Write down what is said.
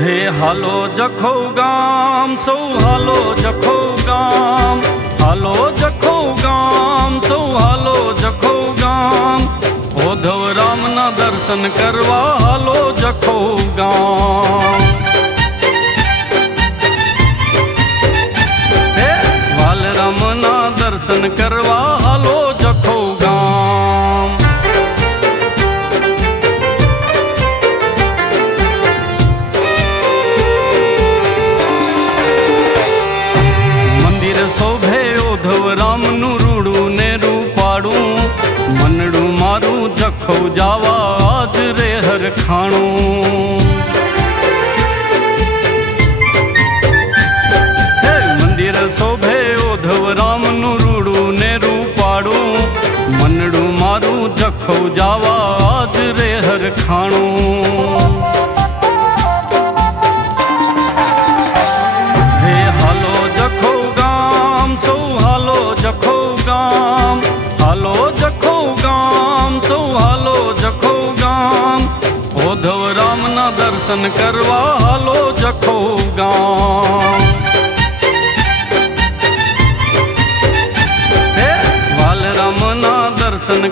હે હાલો જખો ગામ સૌ હાલો જખો ગામ, હાલો જખો ગામ સૌ હાલો જખો ગામ, ઉદ્ધવ રામના દર્શન કરવા હાલો જખો ગામ. હે વાલરામના દર્શન કરવા હાલો જખો ગામ. શોભે ઉદ્ધવ રામનું રૂડું ને રૂપાડું, મનડું મારું જખો જાવા આજ રે હરખાણું. હે મંદિર શોભે ઉદ્ધવ રામનું રૂડું ને રૂપાડું, મનડું મારું જખો જાવા આજ રે હરખાણું. હાલો જખો ગામ સૌ હાલો જખો ગામ, ઉદ્ધવ રામના દર્શન કરવા હાલો જખો ગામ. હે વાલરામના દર્શન